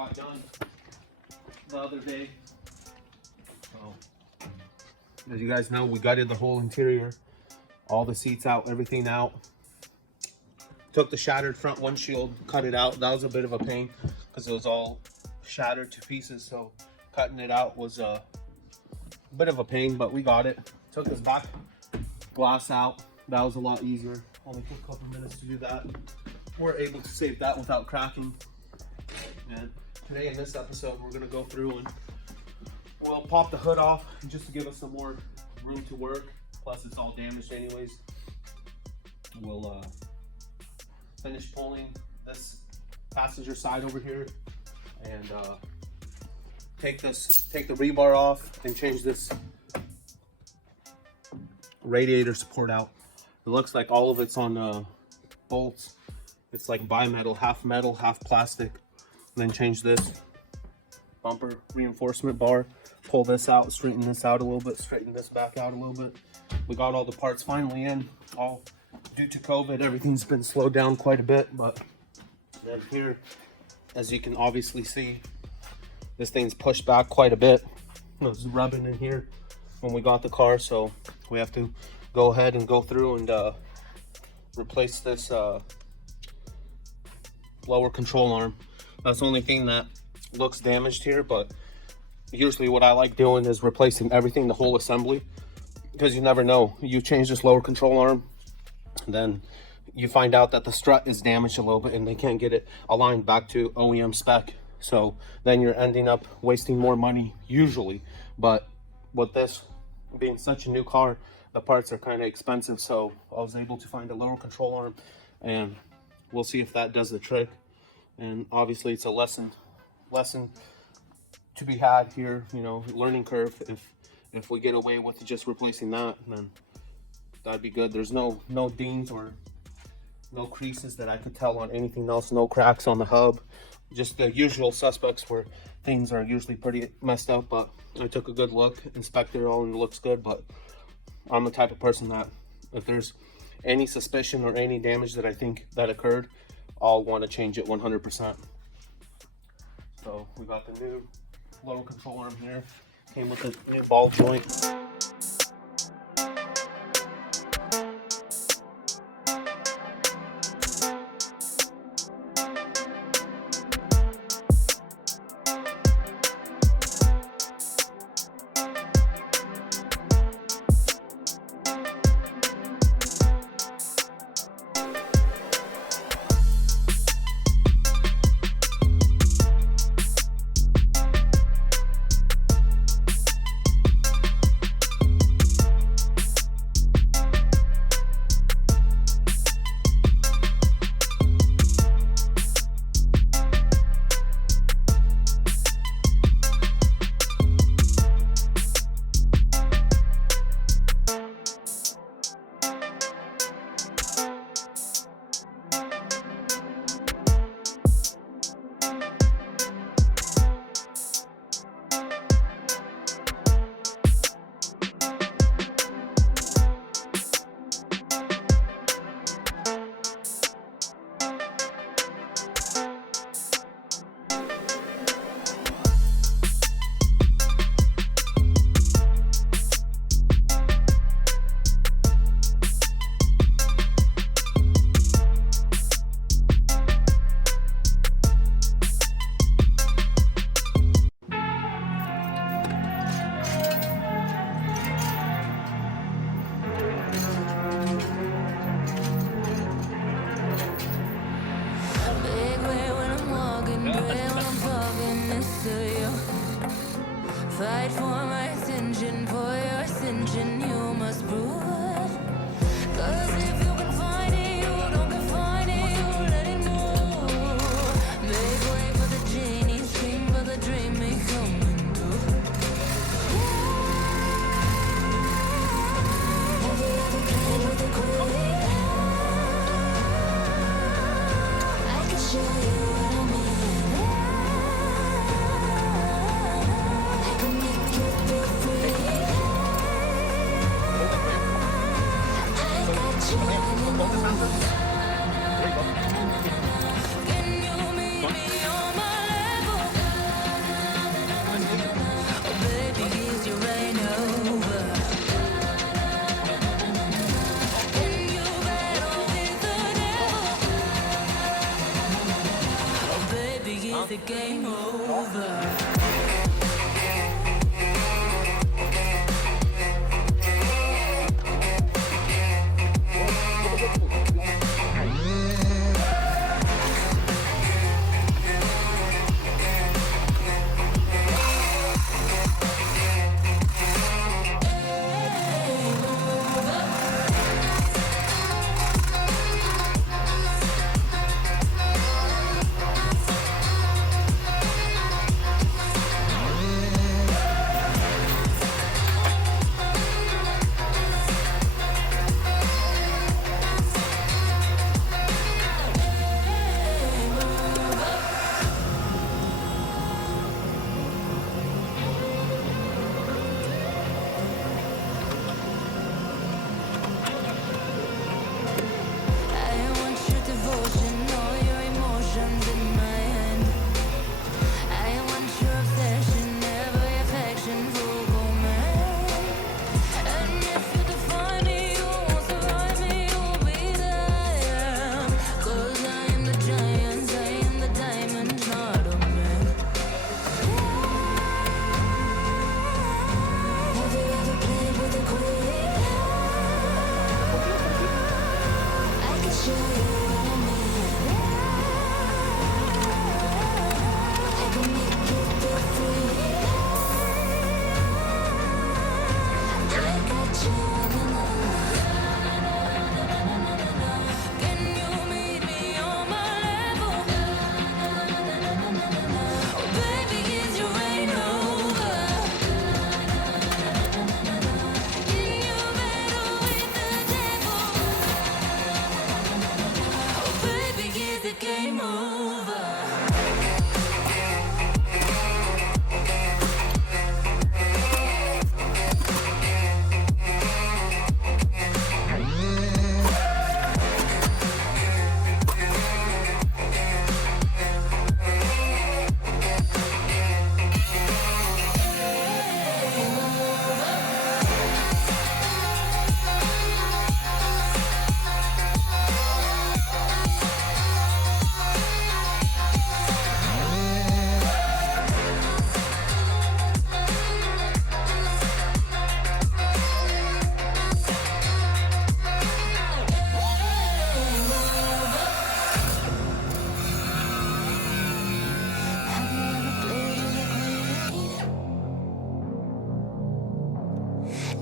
got done the other day. So, as you guys know, we gutted the whole interior, all the seats out, everything out. Took the shattered front windshield, cut it out. That was a bit of a pain because it was all shattered to pieces. So cutting it out was a bit of a pain, but we got it. Took this back glass out. That was a lot easier. Only took a couple minutes to do that. We're able to save that without cracking. And today in this episode, we're gonna go through and we'll pop the hood off just to give us some more room to work. Plus it's all damaged anyways. We'll finish pulling this passenger side over here and take the rebar off and change this radiator support out. It looks like all of it's on bolts. It's like bimetal, half plastic. And then change this bumper reinforcement bar, pull this out, straighten this out a little bit, straighten this back out a little bit. We got all the parts finally in. All due to COVID, everything's been slowed down quite a bit, but then here, as you can obviously see, this thing's pushed back quite a bit. It was rubbing in here when we got the car, so we have to go ahead and go through and replace this lower control arm. That's the only thing that looks damaged here, but usually what I like doing is replacing everything, the whole assembly, because you never know. You change this lower control arm, then you find out that the strut is damaged a little bit and they can't get it aligned back to OEM spec. So then you're ending up wasting more money usually. But with this being such a new car, the parts are kind of expensive. So I was able to find a lower control arm and we'll see if that does the trick. And obviously it's a lesson to be had here, you know, learning curve. If we get away with just replacing that, then that'd be good. There's no dings or no creases that I could tell on anything else, no cracks on the hub. Just the usual suspects where things are usually pretty messed up, but I took a good look, inspected it all, and it looks good. But I'm the type of person that if there's any suspicion or any damage that I think that occurred, I'll want to change it 100%. So we got the new lower control arm here. Came with a new ball joint. Fight for my attention, for your ascension, you must prove it. 'Cause if you can find it, you don't confine it, you let it move. Make way for the genie, scream for the dream may come into. Have you ever played with a queen? I can show you what I mean. Can you meet me on my level? the game over.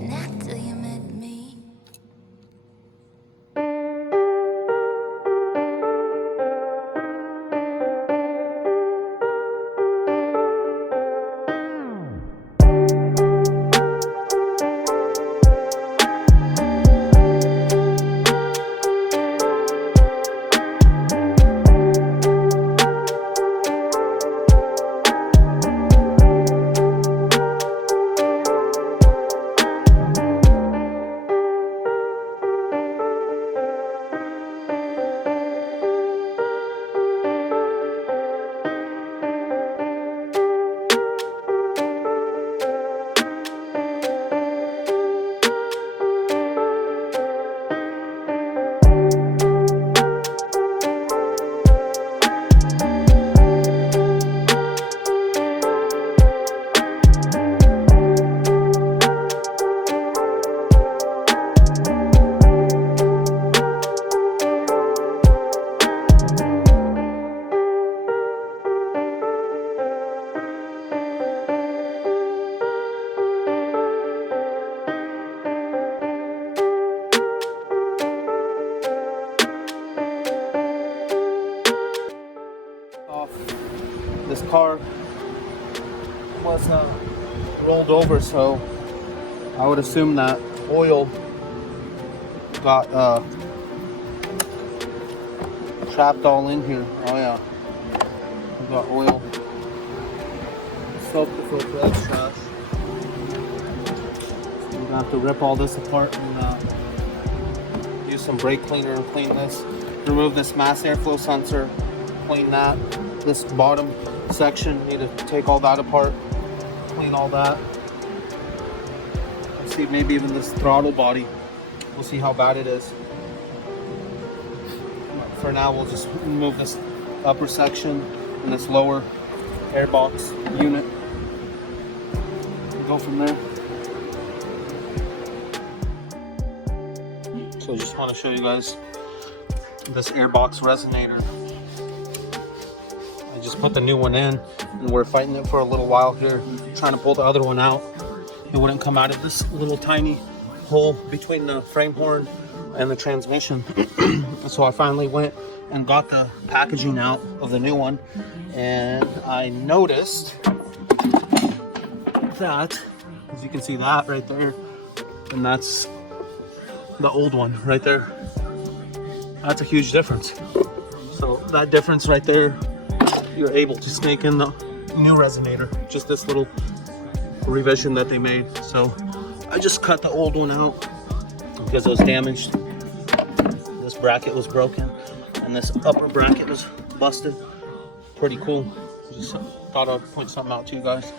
Not till you met me. This car was rolled over, so I would assume that oil got trapped all in here. Oh yeah, we got oil soaked the filter. That's trash. So we're gonna have to rip all this apart and use some brake cleaner and clean this. Remove this mass airflow sensor, clean that. This bottom section, need to take all that apart, clean all that. Let's see, maybe even this throttle body. We'll see how bad it is. For now, we'll just remove this upper section and this lower airbox unit. Go from there. So I just want to show you guys this airbox resonator. I just put the new one in and we're fighting it for a little while here, trying to pull the other one out. It wouldn't come out of this little tiny hole between the frame horn and the transmission. So I finally went and got the packaging out of the new one, and I noticed that, as you can see that right there, and that's the old one right there. That's a huge difference. So that difference right there, you're able to snake in the new resonator, just this little revision that they made. So I just cut the old one out because it was damaged. This bracket was broken and this upper bracket was busted. Pretty cool. Just thought I'd point something out to you guys,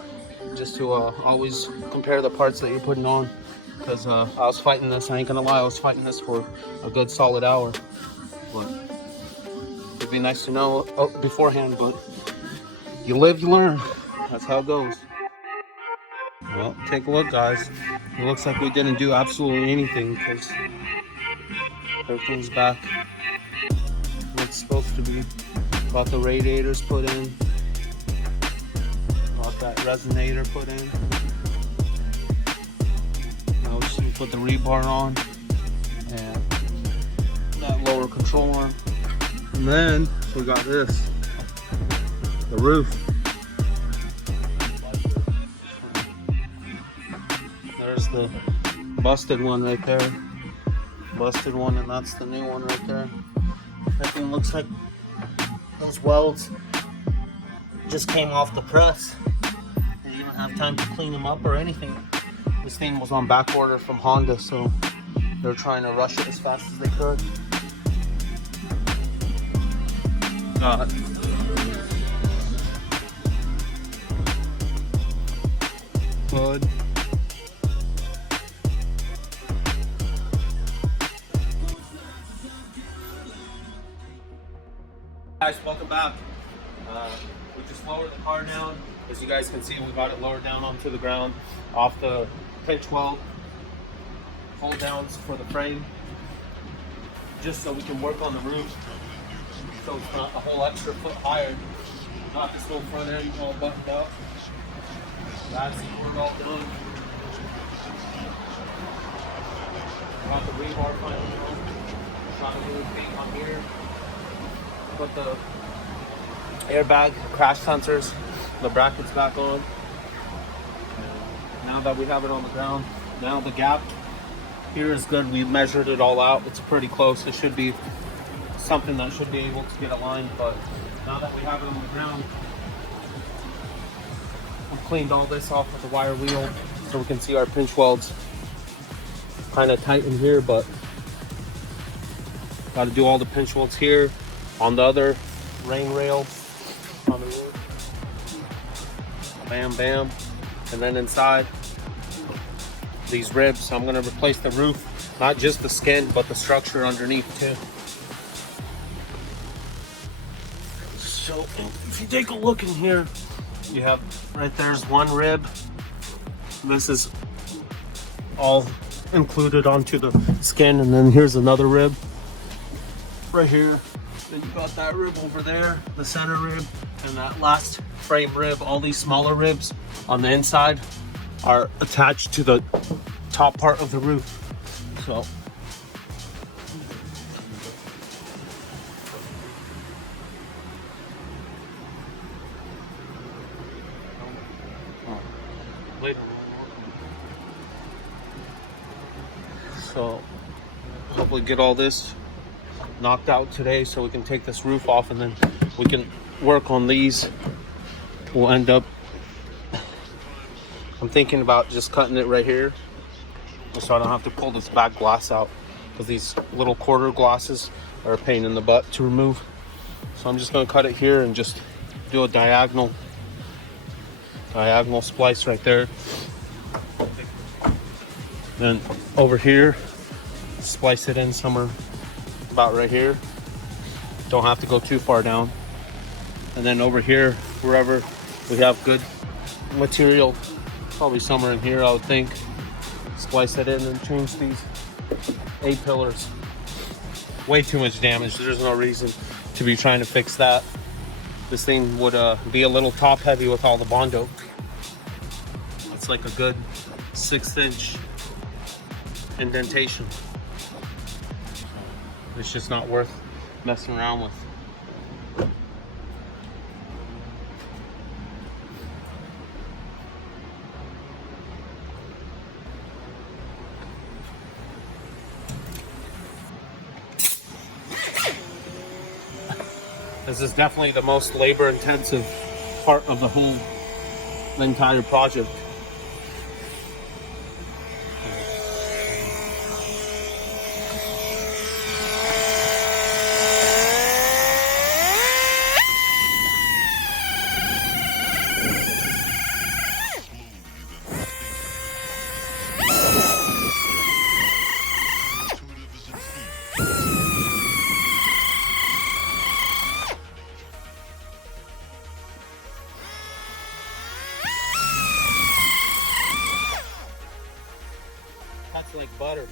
just to always compare the parts that you're putting on, because I was fighting this. I ain't gonna lie, I was fighting this for a good solid hour. But it'd be nice to know beforehand, but you live, you learn. That's how it goes. Well, take a look, guys. It looks like we didn't do absolutely anything because everything's back where it's supposed to be. Got the radiators put in. Got that resonator put in. Now we just need to put the rebar on and that lower control arm. And then we got this, the roof. There's the busted one right there. Busted one, and that's the new one right there. Everything looks like those welds just came off the press. They didn't have time to clean them up or anything. This thing was on back order from Honda, so they're trying to rush it as fast as they could. Hood. Guys, welcome back. We just lowered the car down. As you guys can see, we got it lowered down onto the ground off the pinch weld hold downs for the frame, just so we can work on the roof, so it's not a whole extra foot higher. Got this little front end all buttoned up. That's work all done. Got the rebar finally on. Trying to do the paint on here. Put the airbag, crash sensors, the brackets back on. And now that we have it on the ground, now the gap here is good. We measured it all out. It's pretty close. It should be something that should be able to get aligned. But now that we have it on the ground, we cleaned all this off with the wire wheel so we can see our pinch welds kind of tight in here, but got to do all the pinch welds here on the other rain rail on the roof. Bam, bam. And then inside these ribs, so I'm going to replace the roof, not just the skin, but the structure underneath too. So if you take a look in here, you have right there's one rib. This is all included onto the skin, and then here's another rib right here. Then you got that rib over there, the center rib, and that last frame rib. All these smaller ribs on the inside are attached to the top part of the roof. So later. So hopefully get all this knocked out today so we can take this roof off, and then we can work on these. We'll end up, I'm thinking about just cutting it right here so I don't have to pull this back glass out, because these little quarter glasses are a pain in the butt to remove. So I'm just going to cut it here and just do a diagonal splice right there. Then over here, splice it in somewhere about right here. Don't have to go too far down. And then over here, wherever We have good material, probably somewhere in here, I would think. Splice it in and change these 8 pillars. Way too much damage. There's no reason to be trying to fix that. This thing would be a little top heavy with all the Bondo. It's like a good 6-inch indentation. It's just not worth messing around with. This is definitely the most labor intensive part of the entire project. Cuts like butter.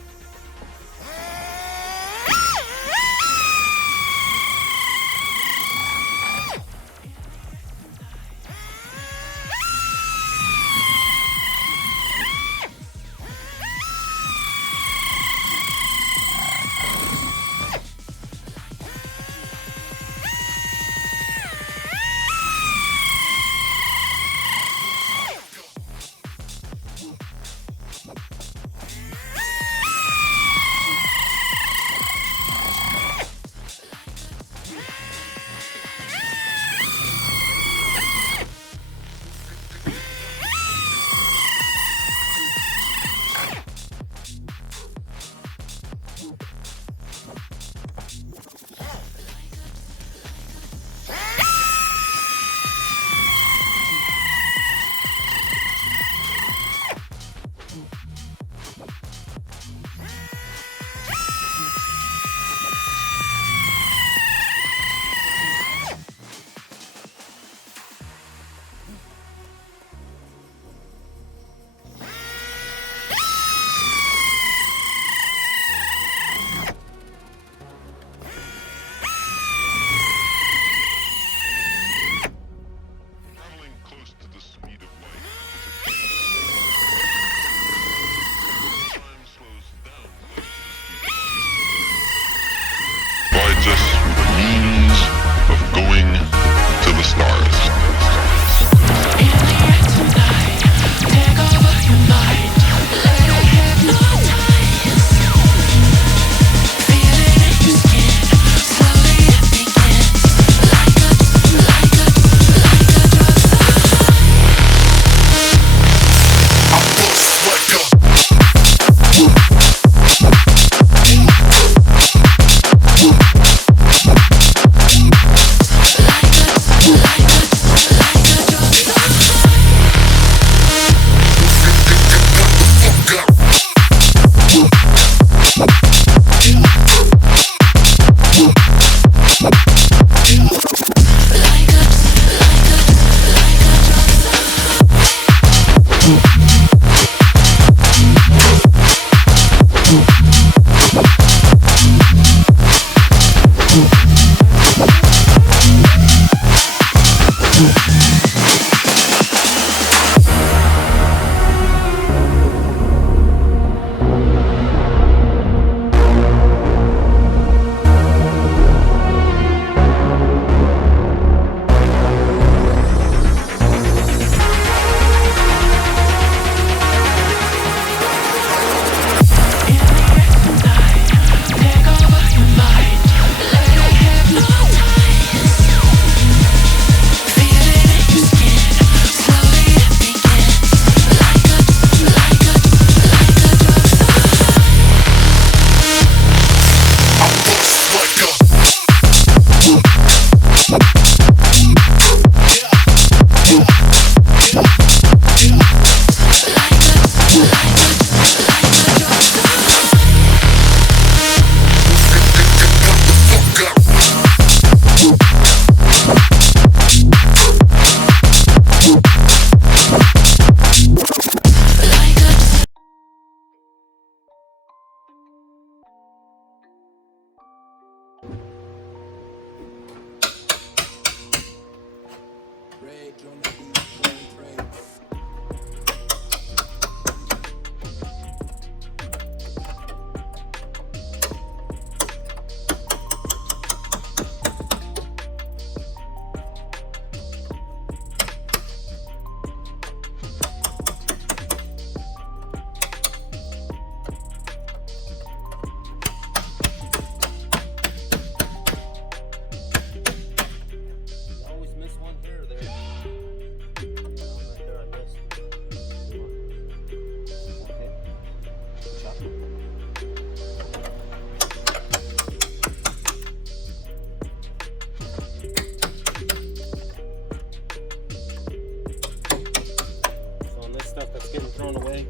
That's getting thrown away.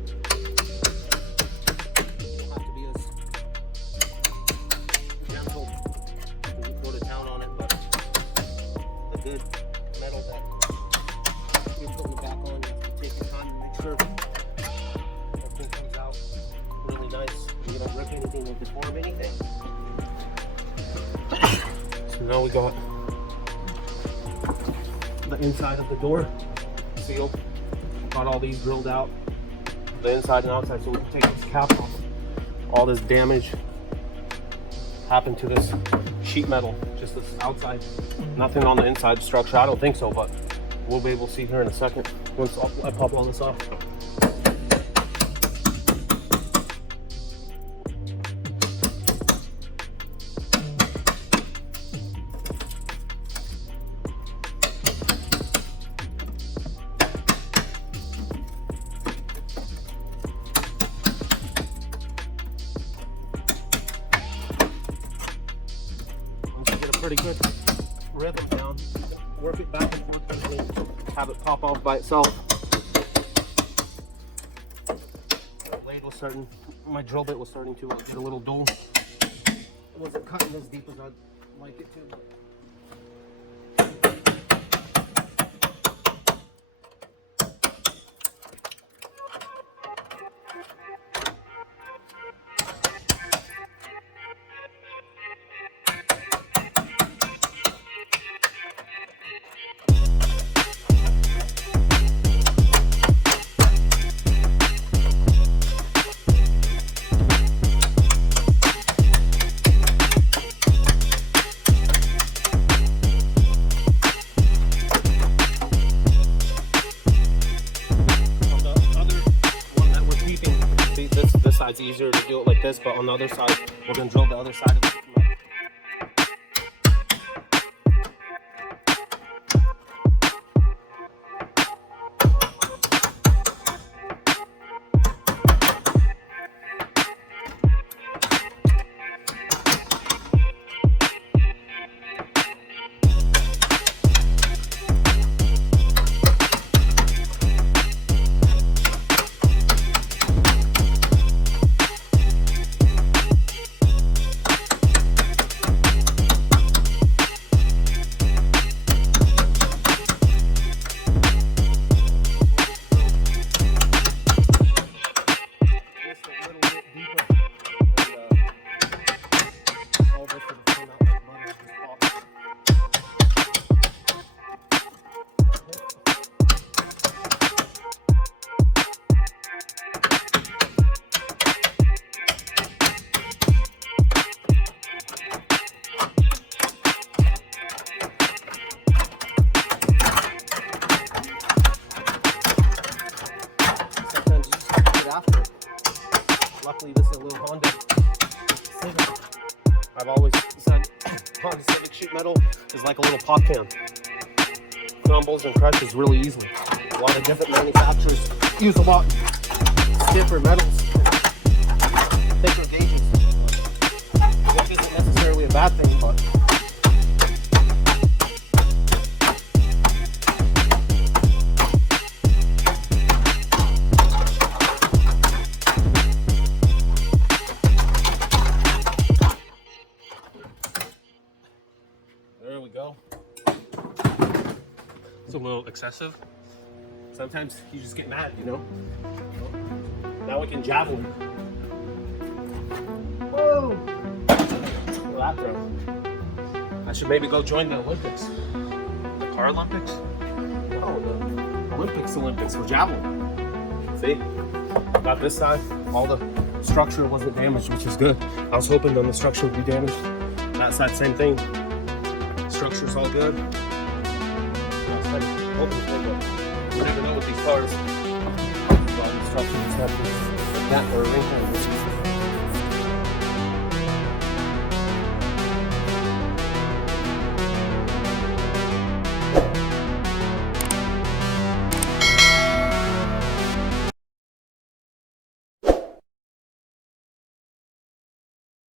You'll have to be as gentle as you go to town on it, but the good metal that you're putting it back on, you have to take your time and make sure everything comes out really nice and you don't rip anything or deform anything. So now we got the inside of the door sealed. Got all these drilled out, the inside and outside, so we can take this cap off. All this damage happened to this sheet metal, just this outside. Nothing on the inside structure. I don't think so, but we'll be able to see here in a second once I pop all this off. Pretty good rhythm down, work it back and forth and have it pop off by itself. My blade was starting, my drill bit was starting to get a little dull. It wasn't cutting as deep as I'd like it to. This side's easier to do it like this, but on the other side, we're going to drill the other side of it. Luckily, this is a little Honda Civic. I've always said Honda Civic sheet metal is like a little pop can. Crumbles and crushes really easily. A lot of different manufacturers use a lot stiffer metals, thicker gauges, which isn't necessarily a bad thing, but there we go. It's a little excessive. Sometimes you just get mad, you know? Now we can javelin. Whoa! Look at that throw. I should maybe go join the Olympics. The Car Olympics? Oh, the Olympics for javelin. See? Got this side. All the structure wasn't damaged, which is good. I was hoping that the structure would be damaged. That side, same thing. Structure's all good. Hoping it's all good. You never know with these cars. All these structures and stuff. That or anything.